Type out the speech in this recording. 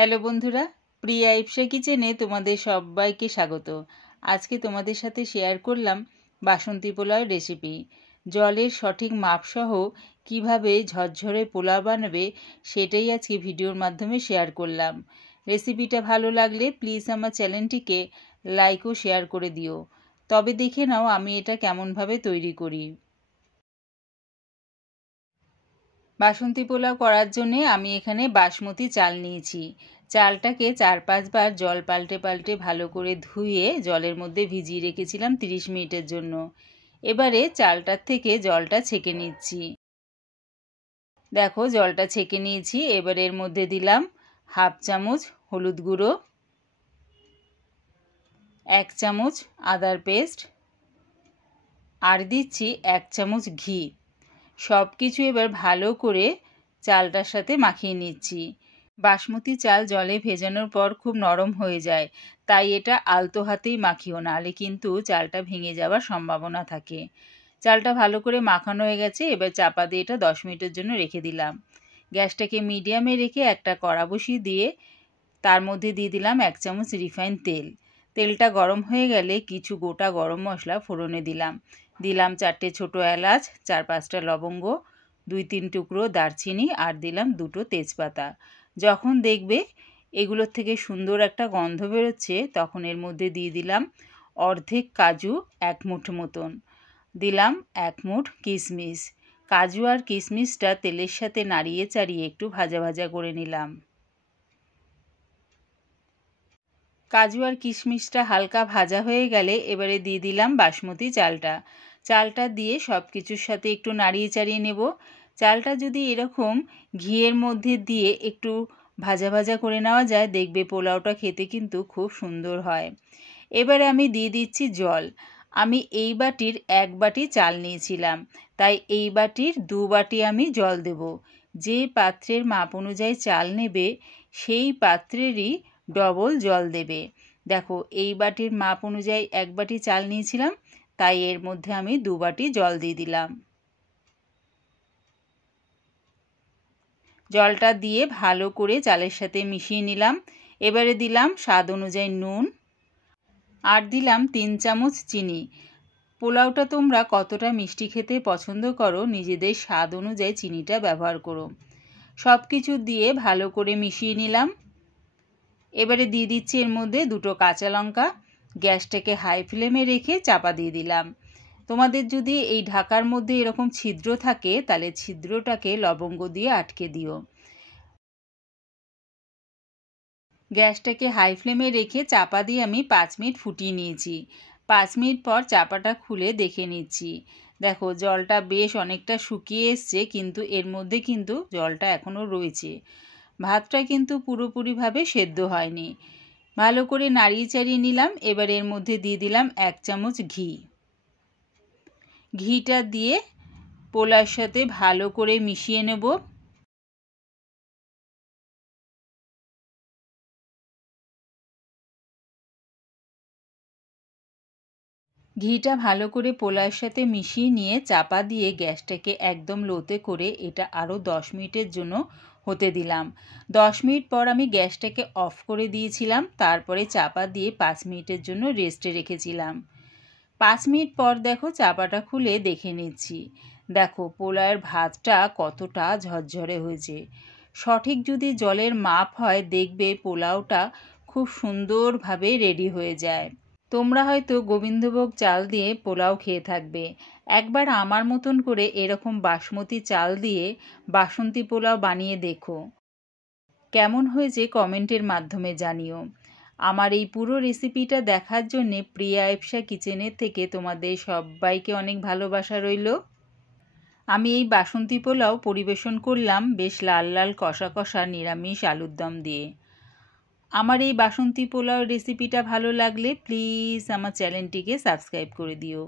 Hello বন্ধুরা, প্রিয়া ইপসা কিচেনে তোমাদের সবাইকে স্বাগত। আজকে তোমাদের সাথে শেয়ার করলাম বাসন্তী পোলাওয়ের রেসিপি। জলের সঠিক মাপসহ কিভাবে ঝরঝরে পোলাও বানাবে সেটাই আজকে ভিডিওর মাধ্যমে শেয়ার করলাম। রেসিপিটা ভালো লাগলে প্লিজ আমার চ্যানেলটিকে লাইক ও শেয়ার করে দিও। তবে দেখে নাও আমি এটা কেমনভাবে তৈরি করি। বাসন্তী পোলাও করার জন্যে আমি এখানে বাসমতি চাল নিয়েছি। চালটাকে 4-5 বার জল পাল্টে পাল্টে ভালো করে ধুয়ে জলের মধ্যে ভিজিয়ে রেখেছিলাম 30 মিনিটের জন্য। এবারে চালটার থেকে জলটা ছেঁকে নিচ্ছি। দেখো জলটা ছেঁকে নিয়েছি। এবার এর মধ্যে দিলাম 1/2 চামচ হলুদ গুঁড়ো, 1 চামচ আদার পেস্ট, আর দিচ্ছি 1 চামচ ঘি। সব কিছু এবার ভালো করে চালটার সাথে মাখিয়ে নিচ্ছি। বাসমতি চাল জলে ভেজানোর পর খুব নরম হয়ে যায়, তাই এটা আলতো হাতেই মাখিও, নাহলে কিন্তু চালটা ভেঙে যাওয়ার সম্ভাবনা থাকে। চালটা ভালো করে মাখানো হয়ে গেছে। এবার চাপা দিয়ে এটা 10 মিনিটের জন্য রেখে দিলাম। গ্যাসটাকে মিডিয়ামে রেখে একটা কড়া বসিয়ে দিয়ে তার মধ্যে দিয়ে দিলাম 1 চামচ রিফাইন তেল। তেলটা গরম হয়ে গেলে কিছু গোটা গরম মশলা ফোড়নে দিলাম। 4টে ছোটো এলাচ, 4-5টা লবঙ্গ, 2-3 টুকরো দারচিনি, আর দিলাম 2টো তেজপাতা। যখন দেখবে এগুলোর থেকে সুন্দর একটা গন্ধ বেরোচ্ছে, তখন এর মধ্যে দিয়ে দিলাম অর্ধেক কাজু, 1 মুঠ মতন, দিলাম 1 মুঠ কিশমিশ। কাজু আর কিশমিশটা তেলের সাথে নাড়িয়ে চাড়িয়ে একটু ভাজা ভাজা করে নিলাম। কাজু আর কিশমিশটা হালকা ভাজা হয়ে গেলে এবারে দিয়ে দিলাম বাসমতি চালটা। চালটা দিয়ে সব কিছুর সাথে একটু নাড়িয়ে চাড়িয়ে নেব। চালটা যদি এরকম ঘিয়ের মধ্যে দিয়ে একটু ভাজা ভাজা করে নেওয়া যায়, দেখবে পোলাওটা খেতে কিন্তু খুব সুন্দর হয়। এবারে আমি দিয়ে দিচ্ছি জল। আমি এই বাটির 1 বাটি চাল নিয়েছিলাম, তাই এই বাটির 2 বাটি আমি জল দেব। যে পাত্রের মাপ অনুযায়ী চাল নেবে সেই পাত্রেরই ডবল জল দেবে। দেখো এই বাটির মাপ অনুযায়ী 1 বাটি চাল নিয়েছিলাম, তাই এর মধ্যে আমি 2 বাটি জল দিয়ে দিলাম। জলটা দিয়ে ভালো করে চালের সাথে মিশিয়ে নিলাম। এবারে দিলাম স্বাদ অনুযায়ী নুন, আর দিলাম 3 চামচ চিনি। পোলাওটা তোমরা কতটা মিষ্টি খেতে পছন্দ করো নিজেদের স্বাদ অনুযায়ী চিনিটা ব্যবহার করো। সব কিছু দিয়ে ভালো করে মিশিয়ে নিলাম। এবারে দিয়ে দিচ্ছি এর মধ্যে 2টো কাঁচা লঙ্কা। গ্যাসটাকে হাই ফ্লেমে রেখে চাপা দিয়ে দিলাম। তোমাদের যদি এই ঢাকার মধ্যে এরকম ছিদ্র থাকে, তাহলে ছিদ্রটাকে লবঙ্গ দিয়ে আটকে দিও। গ্যাসটাকে হাই ফ্লেমে রেখে চাপা দিয়ে আমি 5 মিনিট ফুটিয়ে নিয়েছি। 5 মিনিট পর চাপাটা খুলে দেখে নিচ্ছি। দেখো জলটা বেশ অনেকটা শুকিয়ে এসছে, কিন্তু এর মধ্যে কিন্তু জলটা এখনও রয়েছে। ভাতটা কিন্তু পুরোপুরিভাবে সেদ্ধ হয়নি। ভালো করে নাড়িয়ে চাড়িয়ে নিলাম। এবার এর মধ্যে দিয়ে দিলাম 1 চামচ ঘি। ঘিটা দিয়ে পোলাওর সাথে ভালো করে মিশিয়ে নেব। ঘিটা ভালো করে পোলাওয়ের সাথে মিশিয়ে নিয়ে চাপা দিয়ে গ্যাসটাকে একদম লোতে করে এটা আরও 10 মিনিটের জন্য হতে দিলাম। 10 মিনিট পর আমি গ্যাসটাকে অফ করে দিয়েছিলাম। তারপরে চাপা দিয়ে 5 মিনিটের জন্য রেস্টে রেখেছিলাম। 5 মিনিট পর দেখো চাপাটা খুলে দেখে নিচ্ছি। দেখো পোলাওয়ের ভাতটা কতটা ঝরঝরে হয়েছে। সঠিক যদি জলের মাপ হয়, দেখবে পোলাওটা খুব সুন্দরভাবে রেডি হয়ে যায়। তোমরা হয়তো গোবিন্দভোগ চাল দিয়ে পোলাও খেয়ে থাকবে। একবার আমার মতন করে এরকম বাসমতি চাল দিয়ে বাসন্তী পোলাও বানিয়ে দেখো। কেমন হয়েছে কমেন্টের মাধ্যমে জানিও। আমার এই পুরো রেসিপিটা দেখার জন্যে প্রিয়া ইপসা কিচেনের থেকে তোমাদের সবাইকে অনেক ভালোবাসা রইল। আমি এই বাসন্তী পোলাও পরিবেশন করলাম বেশ লাল লাল কষা কষা নিরামিষ আলুর দম দিয়ে। আমার এই বাসন্তী পোলাও রেসিপিটা ভালো লাগলে প্লিজ আমার চ্যানেলটিকে সাবস্ক্রাইব করে দিও।